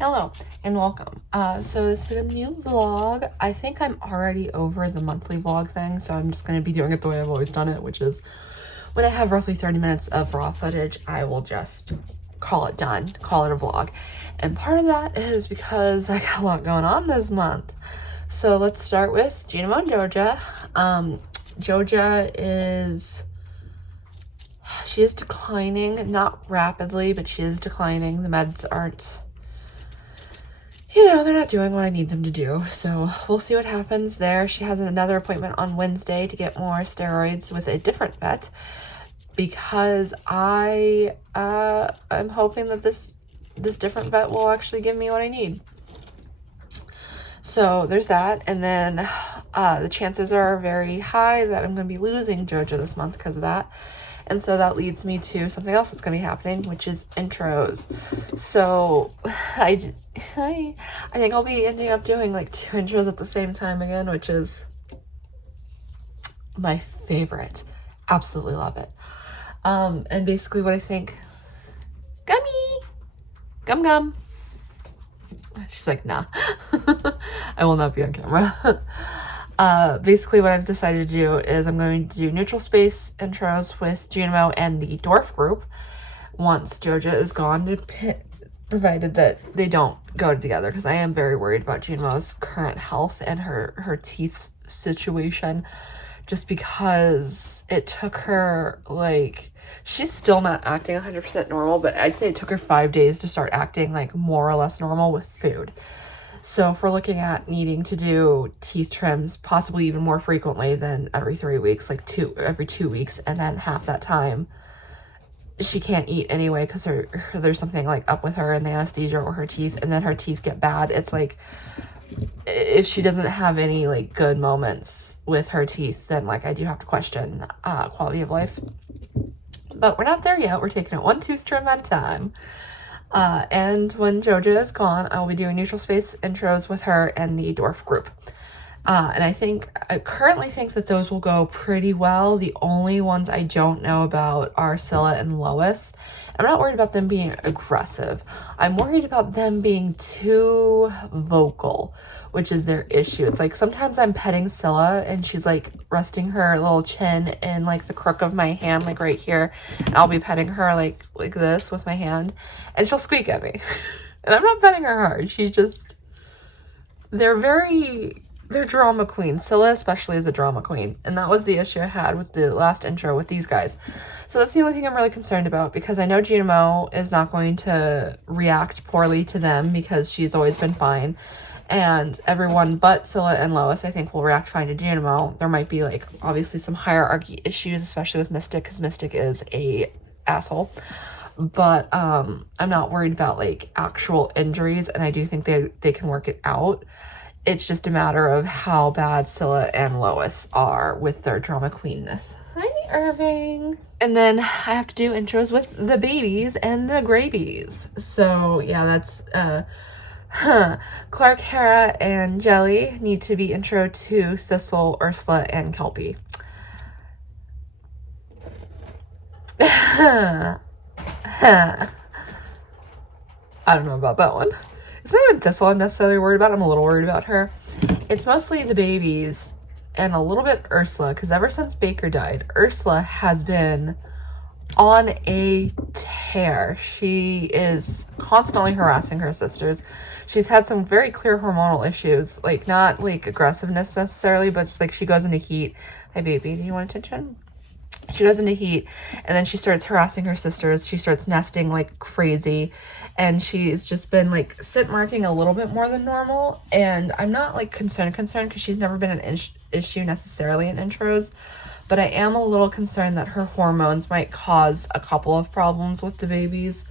Hello and welcome. So this is a new vlog. I think I'm already over the monthly vlog thing, so I'm just going to be doing it the way I've always done it, which is when I have roughly 30 minutes of raw footage, I will just call it done, call it a vlog. And part of that is because I got a lot going on this month. So let's start with Junimo and Joja. Joja she is declining, not rapidly, but she is declining. The meds aren't, they're not doing what I need them to do. So we'll see what happens there. She has another appointment on Wednesday to get more steroids with a different vet because I'm hoping that this different vet will actually give me what I need. So there's that. And then the chances are very high that I'm going to be losing Joja this month because of that. And so that leads me to something else that's going to be happening, which is intros. So I think I'll be ending up doing like 2 intros at the same time again, which is my favorite. Absolutely love it. And basically what I think, gum. She's like, nah, I will not be on camera. Basically what I've decided to do is I'm going to do neutral space intros with Junimo and the dwarf group once Joja is gone, provided that they don't go together, because I am very worried about Junimo's current health and her teeth situation, just because it took her, like, she's still not acting 100% normal, but I'd say it took her 5 days to start acting like more or less normal with food. So if we're looking at needing to do teeth trims possibly even more frequently than every 3 weeks, like every 2 weeks, and then half that time she can't eat anyway because there's something like up with her and the anesthesia or her teeth, and then her teeth get bad. It's like if she doesn't have any like good moments with her teeth, then like I do have to question quality of life. But we're not there yet. We're taking it 1 tooth trim at a time. And when Joja is gone, I'll be doing neutral space intros with her and the dwarf group. And I currently think that those will go pretty well. The only ones I don't know about are Scylla and Lois. I'm not worried about them being aggressive. I'm worried about them being too vocal, which is their issue. It's like sometimes I'm petting Scylla and she's like resting her little chin in like the crook of my hand, like right here. And I'll be petting her like this with my hand, and she'll squeak at me. And I'm not petting her hard. She's just, they're drama queens. Scylla especially is a drama queen. And that was the issue I had with the last intro with these guys. So that's the only thing I'm really concerned about, because I know Junimo is not going to react poorly to them because she's always been fine. And everyone but Scylla and Lois, I think, will react fine to Junimo. There might be, like, obviously some hierarchy issues, especially with Mystic, because Mystic is a asshole. But I'm not worried about, like, actual injuries, and I do think they can work it out. It's just a matter of how bad Scylla and Lois are with their drama queenness. Hi, Irving. And then I have to do intros with the babies and the grabies. So, yeah, that's... Clark, Hera, and Jelly need to be intro to Thistle, Ursula, and Kelpie. I don't know about that one. It's not even Thistle I'm necessarily worried about. I'm a little worried about her. It's mostly the babies and a little bit Ursula, because ever since Baker died, Ursula has been on a tear. She is constantly harassing her sisters. She's had some very clear hormonal issues, like not like aggressiveness necessarily, but just like she goes into heat. Hi baby, do you want attention? She goes into heat and then she starts harassing her sisters. She starts nesting like crazy, and she's just been like scent marking a little bit more than normal. And I'm not like concerned because she's never been an issue necessarily in intros, but I am a little concerned that her hormones might cause a couple of problems with the babies.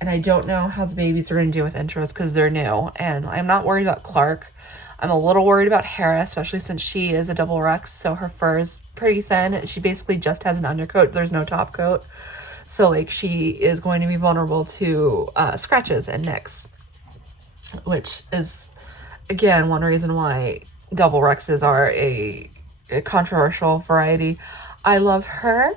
And I don't know how the babies are going to do with intros because they're new. And I'm not worried about Clark. I'm a little worried about Hera, especially since she is a double Rex, so her fur is pretty thin. She basically just has an undercoat. There's no top coat. So, like, she is going to be vulnerable to scratches and nicks, which is, again, one reason why double Rexes are a controversial variety. I love her.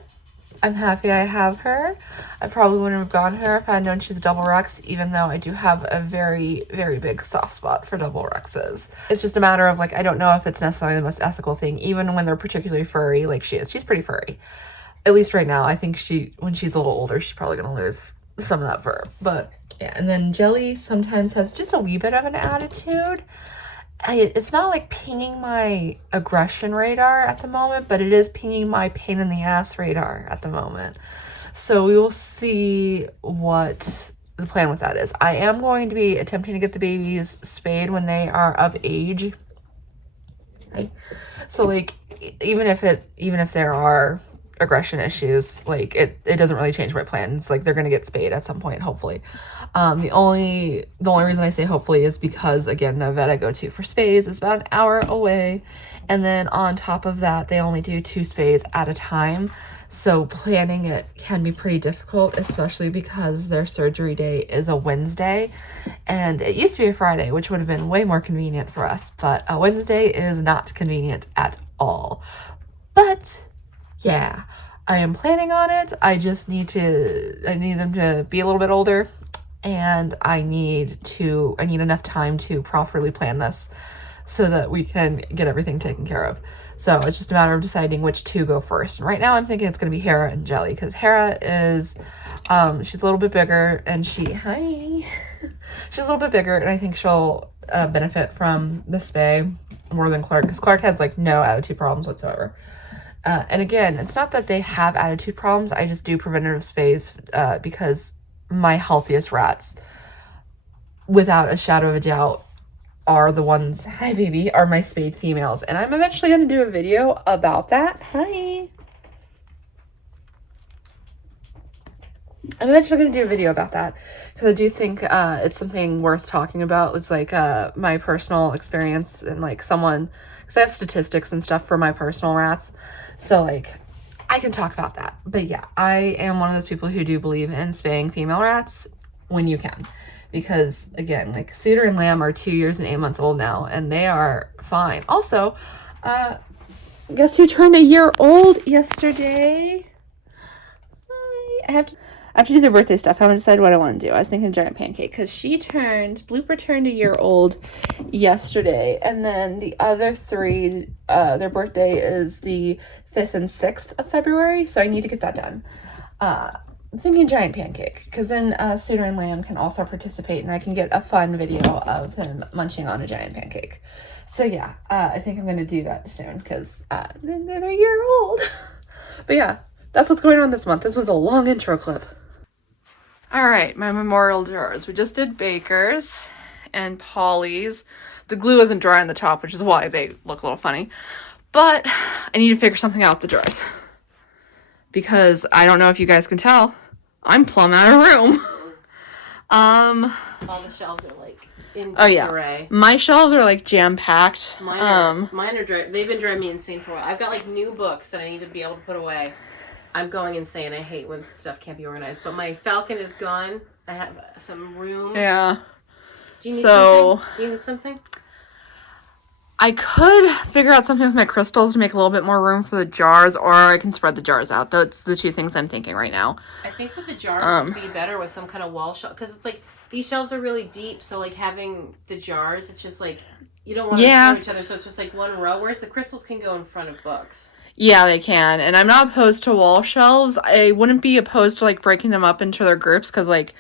I'm happy I have her. I probably wouldn't have gotten her if I had known she's double Rex, even though I do have a very, very big soft spot for double Rexes. It's just a matter of, like, I don't know if it's necessarily the most ethical thing, even when they're particularly furry, like she is. She's pretty furry. At least right now. I think when she's a little older, she's probably going to lose some of that fur. But, yeah. And then Jelly sometimes has just a wee bit of an attitude. It's not like pinging my aggression radar at the moment, but it is pinging my pain in the ass radar at the moment. So we will see what the plan with that is. I am going to be attempting to get the babies spayed when they are of age. Okay. So like, even if there are aggression issues, like it doesn't really change my plans. Like they're gonna get spayed at some point, hopefully. The only reason I say hopefully is because, again, the vet I go to for spays is about an hour away, and then on top of that they only do 2 spays at a time, so planning it can be pretty difficult, especially because their surgery day is a Wednesday, and it used to be a Friday, which would have been way more convenient for us, but a Wednesday is not convenient at all. But yeah, I am planning on it. I just need them to be a little bit older, and I need enough time to properly plan this so that we can get everything taken care of. So it's just a matter of deciding which 2 go first. And right now I'm thinking it's going to be Hera and Jelly, because Hera is, she's a little bit bigger, and she's a little bit bigger, and I think she'll benefit from the spay more than Clark, because Clark has like no attitude problems whatsoever. And again, it's not that they have attitude problems. I just do preventative spays because my healthiest rats, without a shadow of a doubt, are the ones, hi baby, are my spayed females. And I'm eventually going to do a video about that. Hi. I'm eventually going to do a video about that, because I do think it's something worth talking about. It's like my personal experience, and like someone, because I have statistics and stuff for my personal rats. So like I can talk about that. But yeah, I am one of those people who do believe in spaying female rats when you can. Because again, like Suitor and Lamb are 2 years and 8 months old now, and they are fine. Also, guess who turned a year old yesterday? I have to do their birthday stuff. I haven't decided what I want to do. I was thinking giant pancake, because Blooper turned a year old yesterday, and then the other 3, their birthday is the 5th and 6th of February, so I need to get that done. I'm thinking giant pancake, because then Suitor and Lamb can also participate, and I can get a fun video of them munching on a giant pancake. So yeah, I think I'm going to do that soon, because they're a year old. But yeah, that's what's going on this month. This was a long intro clip. All right, my memorial jars. We just did Baker's and Polly's. The glue isn't dry on the top, which is why they look a little funny. But I need to figure something out with the jars, because I don't know if you guys can tell, I'm plumb out of room. All the shelves are like in disarray. My shelves are like jam-packed. Mine are they've been driving me insane for a while. I've got like new books that I need to be able to put away. I'm going insane. I hate when stuff can't be organized. But my Falcon is gone. I have some room. Yeah. Do you need something? Do you need something? I could figure out something with my crystals to make a little bit more room for the jars, or I can spread the jars out. That's the 2 things I'm thinking right now. I think that the jars would be better with some kind of wall shelf, because it's like these shelves are really deep, so like having the jars, it's just like you don't want to throw each other, so it's just like one row, whereas the crystals can go in front of books. Yeah, they can, and I'm not opposed to wall shelves. I wouldn't be opposed to like breaking them up into their groups, because like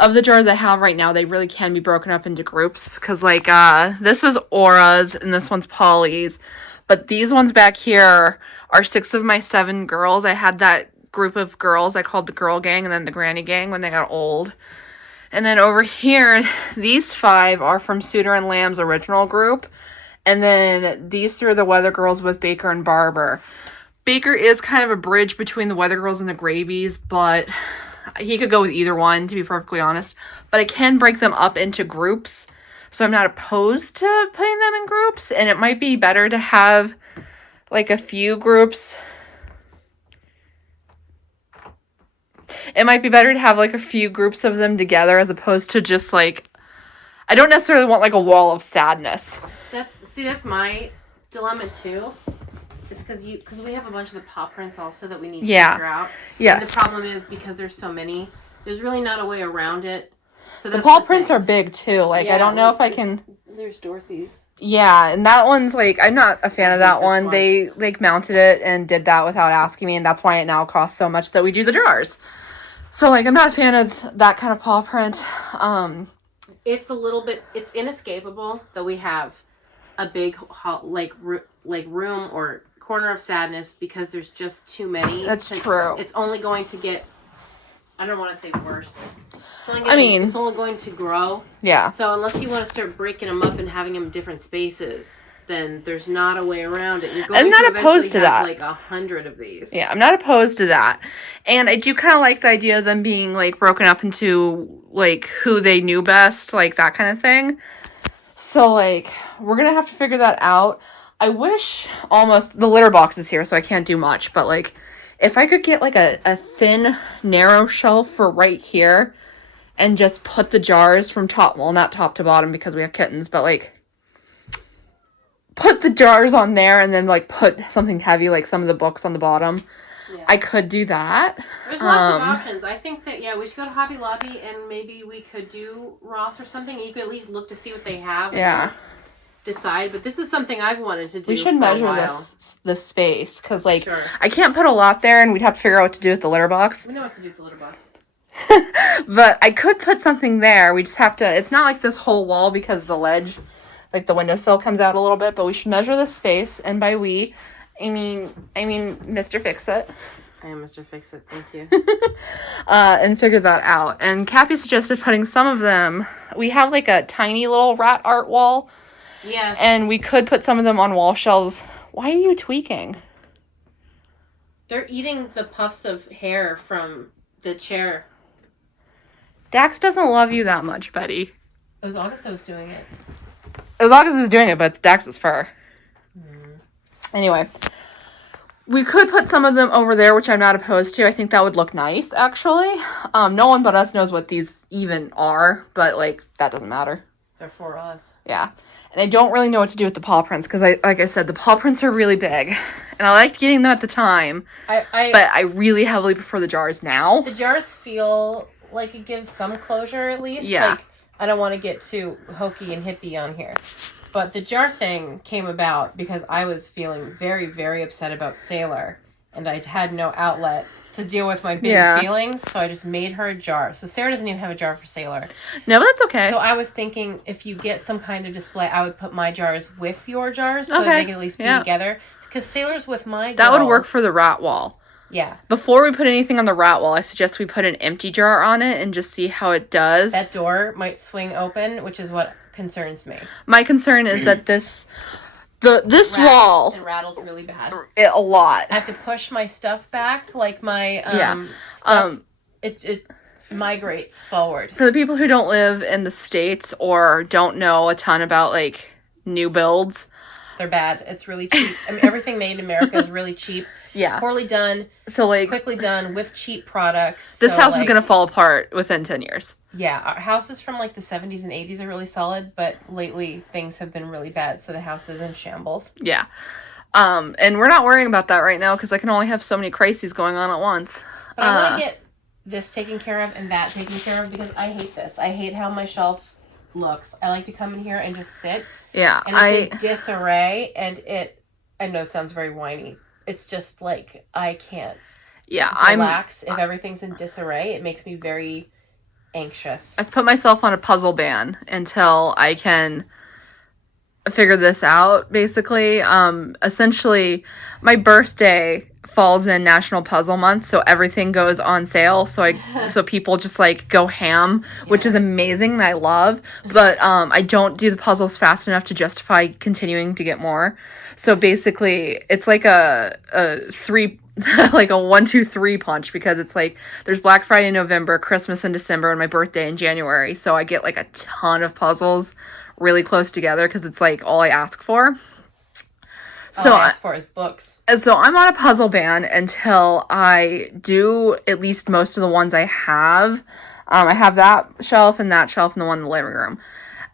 of the jars I have right now, they really can be broken up into groups, because like this is Aura's and this one's Polly's, but these ones back here are 6 of my 7 girls. I had that group of girls I called the girl gang, and then the granny gang when they got old. And then over here, these 5 are from Suitor and Lamb's original group, and then these 3 are the Weather Girls with Baker and Barber. Baker is kind of a bridge between the Weather Girls and the Gravies, but he could go with either one, to be perfectly honest. But I can break them up into groups, so I'm not opposed to putting them in groups. And it might be better to have like a few groups. It might be better to have like a few groups of them together, as opposed to just like, I don't necessarily want like a wall of sadness. That's my dilemma too. It's because we have a bunch of the paw prints also that we need to figure out. Yes. And the problem is because there's so many, there's really not a way around it. So the paw prints are big too. Like, I don't know if I can. There's Dorothy's. Yeah, and that one's like, I'm not a fan of that one. They like mounted it and did that without asking me, and that's why it now costs so much that we do the jars. So like, I'm not a fan of that kind of paw print. It's a little bit. It's inescapable that we have a big room or corner of sadness because there's just too many. That's true. It's only going to get. I don't want to say worse. It's only going to grow. Yeah. So unless you want to start breaking them up and having them in different spaces, then there's not a way around it. You're going I'm not opposed to that. Like 100 of these. Yeah, I'm not opposed to that. And I do kind of like the idea of them being like broken up into like who they knew best, like that kind of thing. So like, we're going to have to figure that out. I wish almost the litter box is here, so I can't do much, but like, if I could get like a thin, narrow shelf for right here and just put the jars from not top to bottom because we have kittens, but like put the jars on there and then like put something heavy, like some of the books on the bottom. Yeah. I could do that. There's lots of options. I think that, we should go to Hobby Lobby and maybe we could do Ross or something. You could at least look to see what they have. Yeah. Decide, but this is something I've wanted to do. We should measure this space because like I can't put a lot there and we'd have to figure out what to do with the litter box. We know what to do with the litter box. But I could put something there. We just have to, it's not like this whole wall because the ledge, like the windowsill comes out a little bit, but we should measure this space, and by we, I mean Mr. Fix-It. I am Mr. Fix-It, thank you. And figure that out. And Cappy suggested putting some of them, we have like a tiny little rat art wall. Yeah. And we could put some of them on wall shelves. Why are you tweaking? They're eating the puffs of hair from the chair. Dax doesn't love you that much, Betty. It was August that was doing it. It was August that was doing it, but it's Dax's fur. Anyway. We could put some of them over there, which I'm not opposed to. I think that would look nice, actually. No one but us knows what these even are, but, like, that doesn't matter. They're for us. Yeah. And I don't really know what to do with the paw prints because, like I said, the paw prints are really big. And I liked getting them at the time. But I really heavily prefer the jars now. The jars feel like it gives some closure at least. Yeah. Like, I don't want to get too hokey and hippie on here. But the jar thing came about because I was feeling very, very upset about Sailor. And I had no outlet to deal with my big feelings, so I just made her a jar. So Sarah doesn't even have a jar for Sailor. No, but that's okay. So I was thinking if you get some kind of display, I would put my jars with your jars so that they can at least be together. Because Sailor's with my That would work for the rat wall. Yeah. Before we put anything on the rat wall, I suggest we put an empty jar on it and just see how it does. That door might swing open, which is what concerns me. My concern is that this wall, it rattles really bad. A lot. I have to push my stuff back, like my stuff, it migrates forward. For the people who don't live in the States or don't know a ton about like new builds, they're bad. It's really cheap. I mean, everything made in America is really cheap. Yeah. Poorly done. So like quickly done with cheap products. This house is gonna fall apart within 10 years. Yeah, our houses from like the 70s and 80s are really solid, but lately things have been really bad, so the house is in shambles. Yeah. And we're not worrying about that right now because I can only have so many crises going on at once. But I want to get this taken care of and that taken care of because I hate this. I hate how my shelf looks. I like to come in here and just sit. Yeah. And it's in disarray, and I know it sounds very whiny. It's just like I can't relax if everything's in disarray. It makes me very anxious. I've put myself on a puzzle ban until I can figure this out, basically. Essentially, my birthday falls in National Puzzle Month, so everything goes on sale. So so people just like go ham, which is amazing and I love. But I don't do the puzzles fast enough to justify continuing to get more. So basically, it's like a 1, 2, 3 punch because it's like there's Black Friday in November, Christmas in December, and my birthday in January. So I get like a ton of puzzles really close together because it's like all I ask for. All I ask for is books. So I'm on a puzzle ban until I do at least most of the ones I have. I have that shelf and the one in the living room.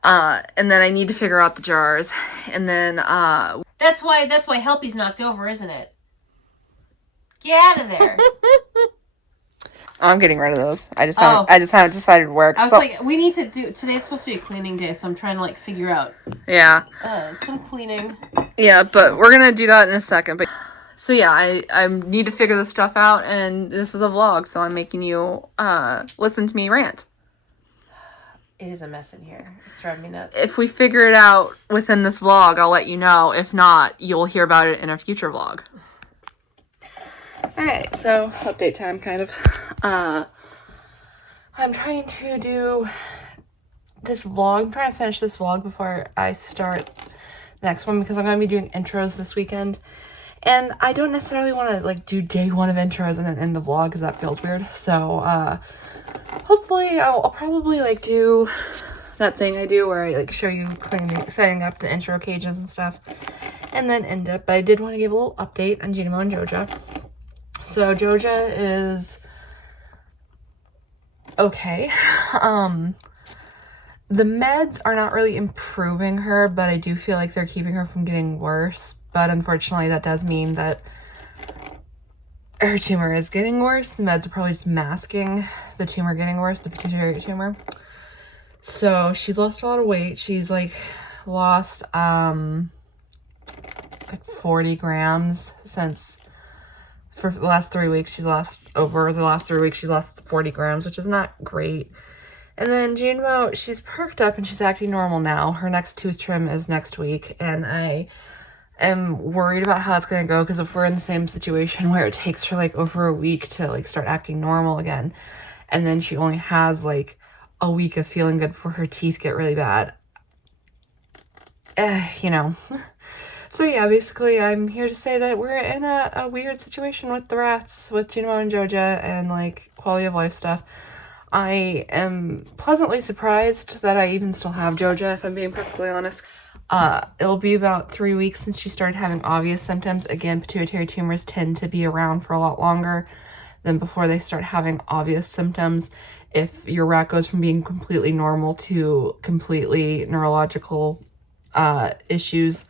And then I need to figure out the jars. And then, That's why Helpy's knocked over, isn't it? Get out of there. I'm getting rid of those. I just haven't decided where. I was like, we need to do, today's supposed to be a cleaning day, so I'm trying to like figure out. Yeah. Some cleaning. Yeah, but we're gonna do that in a second. But so yeah, I need to figure this stuff out, and this is a vlog, so I'm making you listen to me rant. It is a mess in here. It's driving me nuts. If we figure it out within this vlog, I'll let you know. If not, you'll hear about it in a future vlog. Alright, so update time, kind of. I'm trying to do this vlog. I'm trying to finish this vlog before I start the next one, because I'm going to be doing intros this weekend. And I don't necessarily want to, like, do day one of intros and then end the vlog, because that feels weird. So, hopefully I'll probably, like, do that thing I do where I, like, show you setting up the intro cages and stuff, and then end it. But I did want to give a little update on Junimo and Joja. So Joja is okay. The meds are not really improving her, but I do feel like they're keeping her from getting worse. But unfortunately, that does mean that her tumor is getting worse. The meds are probably just masking the tumor getting worse, the pituitary tumor. So she's lost a lot of weight. She's like lost like 40 grams since. For the last 3 weeks, she's lost 40 grams, which is not great. And then Junimo, she's perked up and she's acting normal now. Her next tooth trim is next week, and I am worried about how it's going to go, because if we're in the same situation where it takes her like over a week to like start acting normal again, and then she only has like a week of feeling good before her teeth get really bad, you know. So yeah, basically I'm here to say that we're in a weird situation with the rats, with Junimo and Joja, and like quality of life stuff. I am pleasantly surprised that I even still have Joja, if I'm being perfectly honest. It'll be about 3 weeks since she started having obvious symptoms. Again, pituitary tumors tend to be around for a lot longer than before they start having obvious symptoms. If your rat goes from being completely normal to completely neurological issues,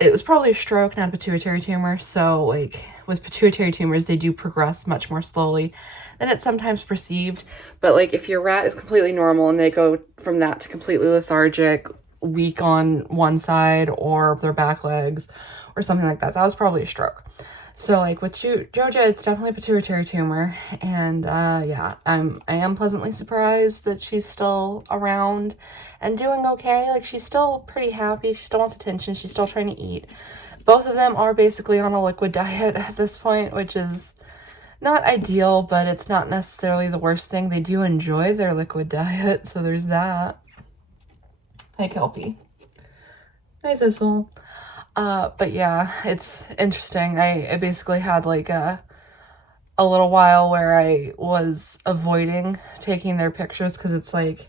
it was probably a stroke, not a pituitary tumor. So like with pituitary tumors, they do progress much more slowly than it's sometimes perceived. But like if your rat is completely normal and they go from that to completely lethargic, weak on one side or their back legs or something like that, that was probably a stroke. So like with Joja, it's definitely a pituitary tumor. And yeah, I am pleasantly surprised that she's still around and doing okay. Like she's still pretty happy. She still wants attention. She's still trying to eat. Both of them are basically on a liquid diet at this point, which is not ideal, but it's not necessarily the worst thing. They do enjoy their liquid diet, so there's that. Hi, Kelpie. Hi, Thistle. But yeah, it's interesting. I basically had like a little while where I was avoiding taking their pictures, because it's like,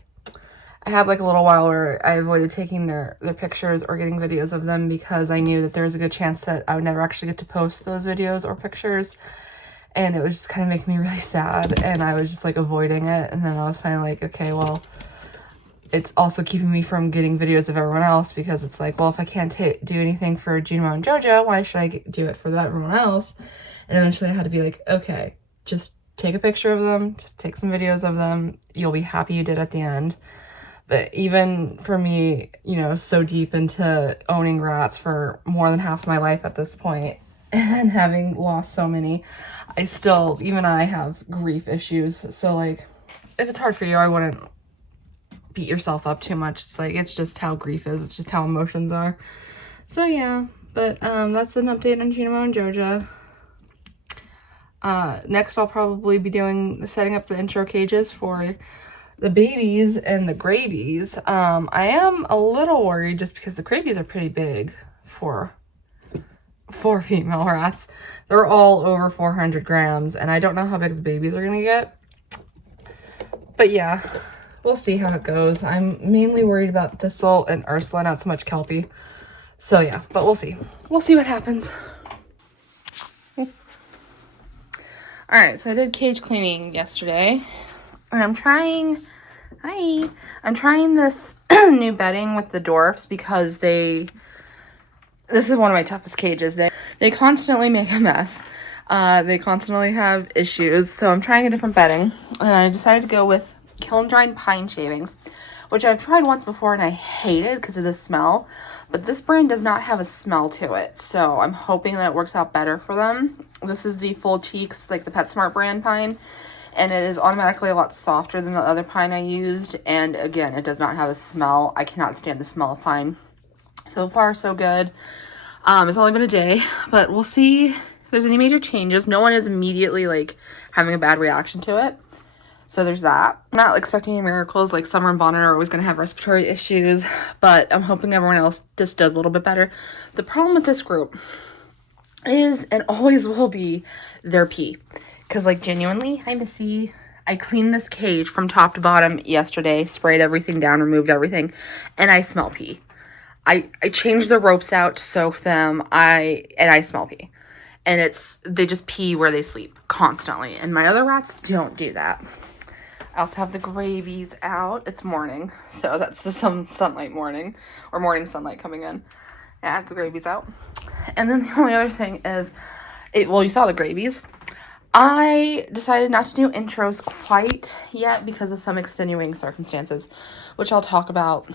I had like a little while where I avoided taking their pictures or getting videos of them, because I knew that there was a good chance that I would never actually get to post those videos or pictures. And it was just kind of making me really sad, and I was just like avoiding it. And then I was finally like, okay, well, it's also keeping me from getting videos of everyone else, because it's like, well, if I can't do anything for Junimo and Joja, why should I do it for everyone else? And eventually I had to be like, okay, just take a picture of them, just take some videos of them. You'll be happy you did at the end. But even for me, you know, so deep into owning rats for more than half my life at this point, and having lost so many, even I have grief issues. So like, if it's hard for you, I wouldn't beat yourself up too much. It's like, it's just how grief is. It's just how emotions are. So yeah, but that's an update on Junimo and Joja. Next I'll probably be setting up the intro cages for the babies and the grabies. I am a little worried just because the grabies are pretty big for female rats. They're all over 400 grams, and I don't know how big the babies are gonna get. But yeah, we'll see how it goes. I'm mainly worried about Thistle and Ursula, not so much Kelpie. So yeah, but we'll see. We'll see what happens. Alright, so I did cage cleaning yesterday. And I'm trying this new bedding with the dwarfs because this is one of my toughest cages. They constantly make a mess. They constantly have issues. So I'm trying a different bedding. And I decided to go with kiln dried pine shavings, which I've tried once before and I hated because of the smell. But this brand does not have a smell to it. So I'm hoping that it works out better for them. This is the Full Cheeks, like the PetSmart brand pine. And it is automatically a lot softer than the other pine I used. And again, it does not have a smell. I cannot stand the smell of pine. So far, so good. It's only been a day, but we'll see if there's any major changes. No one is immediately like having a bad reaction to it. So there's that. I'm not expecting any miracles. Like Summer and Bonnet are always going to have respiratory issues, but I'm hoping everyone else just does a little bit better. The problem with this group is, and always will be, their pee. Because like genuinely, hi Missy, I cleaned this cage from top to bottom yesterday, sprayed everything down, removed everything, and I smell pee. I changed the ropes out to soak them. I smell pee. And they just pee where they sleep constantly. And my other rats don't do that. I also have the gravies out. It's morning. So that's the sunlight morning. Or morning sunlight coming in. Yeah, I have the gravies out. And then the only other thing is, you saw the gravies. I decided not to do intros quite yet because of some extenuating circumstances, which I'll talk about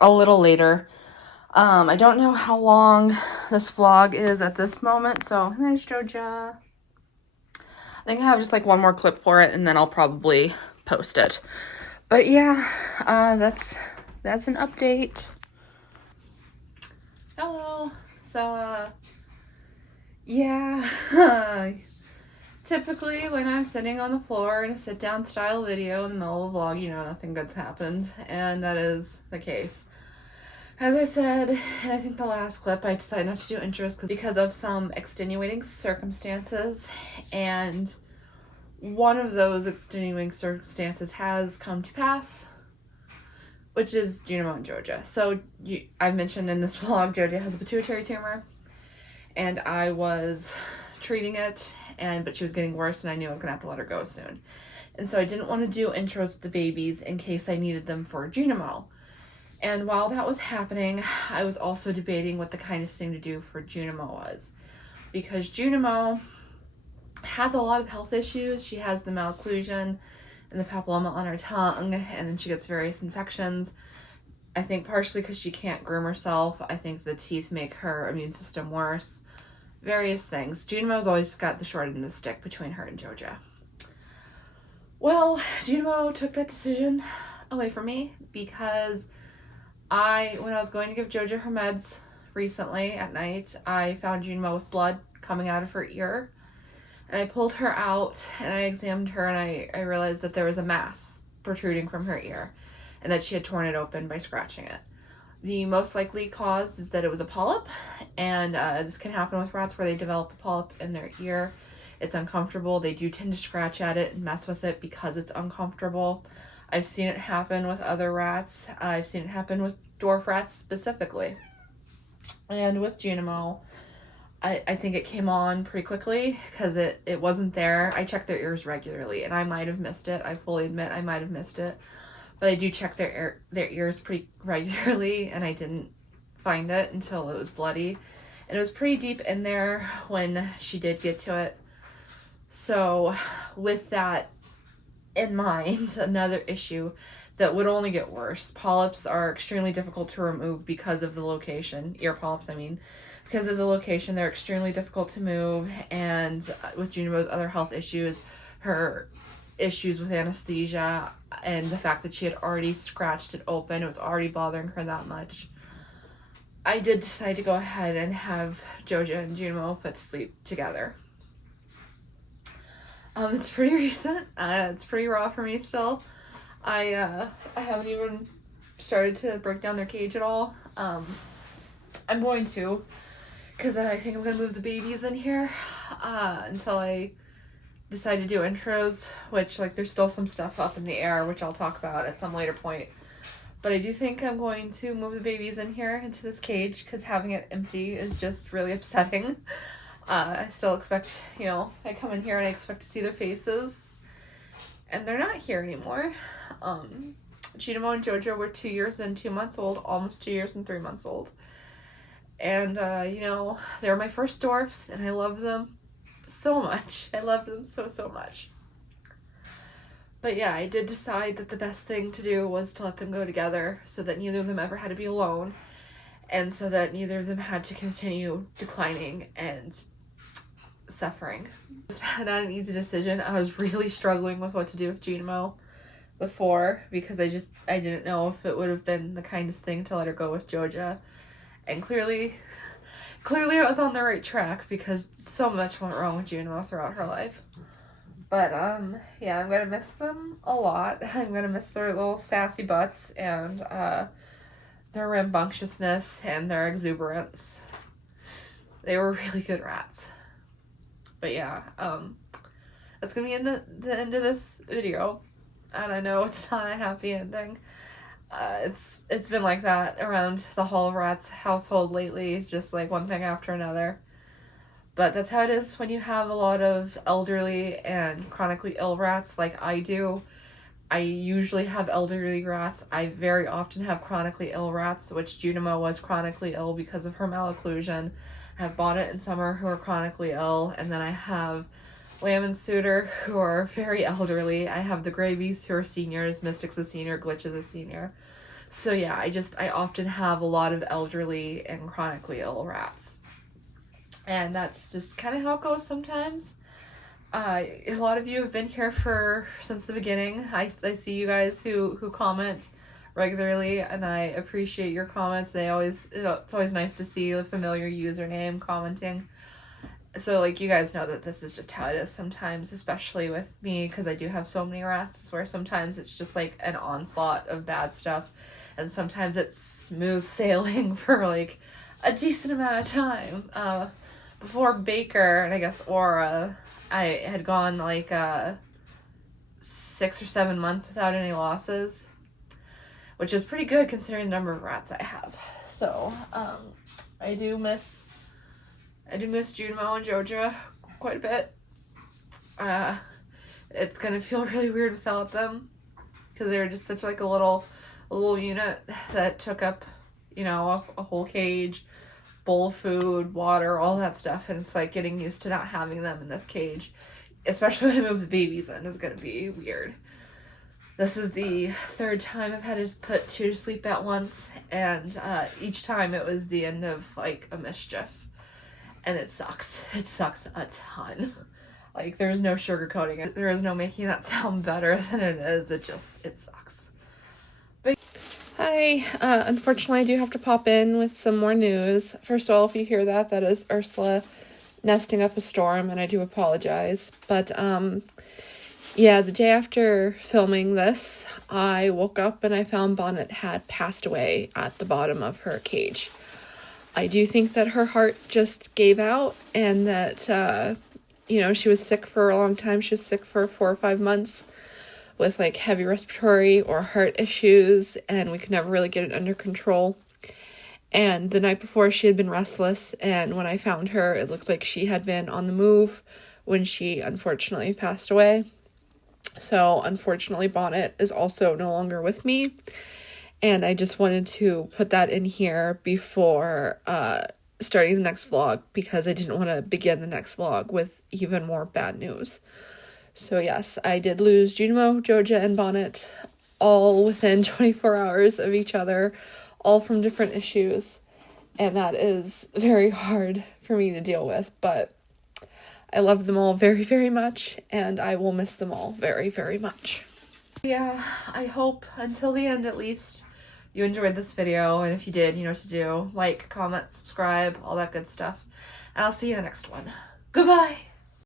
a little later. I don't know how long this vlog is at this moment, so there's Joja. I think I have just like one more clip for it, and then I'll probably post it. But yeah, that's an update. Hello. So, yeah. Typically, when I'm sitting on the floor in a sit-down style video in the middle of a vlog, you know nothing good's happened, and that is the case. As I said, and I think the last clip, I decided not to do intros because of some extenuating circumstances, and one of those extenuating circumstances has come to pass, which is Junimo and Joja. So I've mentioned in this vlog, Joja has a pituitary tumor, and I was treating it, but she was getting worse, and I knew I was going to have to let her go soon. And so I didn't want to do intros with the babies in case I needed them for Junimo. And while that was happening, I was also debating what the kindest thing to do for Junimo was. Because Junimo has a lot of health issues. She has the malocclusion and the papilloma on her tongue, and then she gets various infections. I think partially because she can't groom herself. I think the teeth make her immune system worse. Various things. Junimo's always got the short end of the stick between her and Joja. Well, Junimo took that decision away from me because when I was going to give Joja her meds recently at night, I found Junimo with blood coming out of her ear. And I pulled her out and I examined her, and I realized that there was a mass protruding from her ear and that she had torn it open by scratching it. The most likely cause is that it was a polyp, and this can happen with rats where they develop a polyp in their ear. It's uncomfortable. They do tend to scratch at it and mess with it because it's uncomfortable. I've seen it happen with other rats. I've seen it happen with dwarf rats specifically. And with Junimo, I think it came on pretty quickly because it wasn't there. I check their ears regularly, and I might have missed it. I fully admit I might have missed it. But I do check their ears pretty regularly, and I didn't find it until it was bloody. And it was pretty deep in there when she did get to it. So with that in mind, another issue that would only get worse. Polyps are extremely difficult to remove because of the location. Ear polyps, I mean. Because of the location, they're extremely difficult to move. And with Junimo's other health issues, her issues with anesthesia, and the fact that she had already scratched it open, it was already bothering her that much, I did decide to go ahead and have Joja and Junimo put to sleep together. It's pretty recent. It's pretty raw for me still. I haven't even started to break down their cage at all. I'm going to, because I think I'm going to move the babies in here until I decide to do intros, which, like, there's still some stuff up in the air, which I'll talk about at some later point. But I do think I'm going to move the babies in here into this cage because having it empty is just really upsetting. I still expect, I come in here and I expect to see their faces, and they're not here anymore. Junimo and Joja were 2 years and 2 months old, almost 2 years and 3 months old. And, you know, they were my first dwarfs, and I love them so much. I loved them so, so much. But yeah, I did decide that the best thing to do was to let them go together so that neither of them ever had to be alone, and so that neither of them had to continue declining and suffering. It's not an easy decision. I was really struggling with what to do with Junimo before, because I didn't know if it would have been the kindest thing to let her go with Joja. And clearly I was on the right track, because so much went wrong with Junimo throughout her life. But, yeah, I'm gonna miss them a lot. I'm gonna miss their little sassy butts and, their rambunctiousness and their exuberance. They were really good rats. But yeah, that's gonna be the end of this video. And I know it's not a happy ending. It's been like that around the Hall of Rats household lately, just like one thing after another. But that's how it is when you have a lot of elderly and chronically ill rats like I do. I usually have elderly rats. I very often have chronically ill rats, which Junimo was chronically ill because of her malocclusion. I have Bonnet and Summer who are chronically ill, and then I have Lamb and Suitor who are very elderly. I have the Gravies who are seniors, Mystic's a senior, Glitch is a senior. So yeah, I often have a lot of elderly and chronically ill rats. And that's just kind of how it goes sometimes. A lot of you have been here since the beginning. I see you guys who comment regularly, and I appreciate your comments. It's always nice to see a familiar username commenting. So, like, you guys know that this is just how it is sometimes, especially with me, because I do have so many rats, where sometimes it's just like an onslaught of bad stuff, and sometimes it's smooth sailing for like a decent amount of time. Before Baker and I guess Aura, I had gone like 6 or 7 months without any losses, which is pretty good considering the number of rats I have. So I do miss Junimo and Joja quite a bit. It's gonna feel really weird without them, because they were just such like a little unit that took up, you know, a whole cage, bowl of food, water, all that stuff, and it's like getting used to not having them in this cage, especially when I move the babies in, is gonna be weird. This is the 3rd time I've had to put 2 to sleep at once, and each time it was the end of like a mischief, and it sucks. It sucks a ton. Like, there's no sugarcoating it. There is no making that sound better than it is. It sucks. But hi, unfortunately I do have to pop in with some more news. First of all, if you hear that is Ursula nesting up a storm, and I do apologize. But, yeah, the day after filming this, I woke up and I found Bonnet had passed away at the bottom of her cage. I do think that her heart just gave out, and that, you know, she was sick for a long time. She was sick for 4 or 5 months with like heavy respiratory or heart issues, and we could never really get it under control. And the night before, she had been restless, and when I found her, it looked like she had been on the move when she unfortunately passed away. So unfortunately, Bonnet is also no longer with me, and I just wanted to put that in here before starting the next vlog, because I didn't want to begin the next vlog with even more bad news. So yes, I did lose Junimo, Joja, and Bonnet all within 24 hours of each other, all from different issues, and that is very hard for me to deal with, but I love them all very, very much, and I will miss them all very, very much. Yeah, I hope, until the end at least, you enjoyed this video, and if you did, you know what to do. Like, comment, subscribe, all that good stuff, and I'll see you in the next one. Goodbye!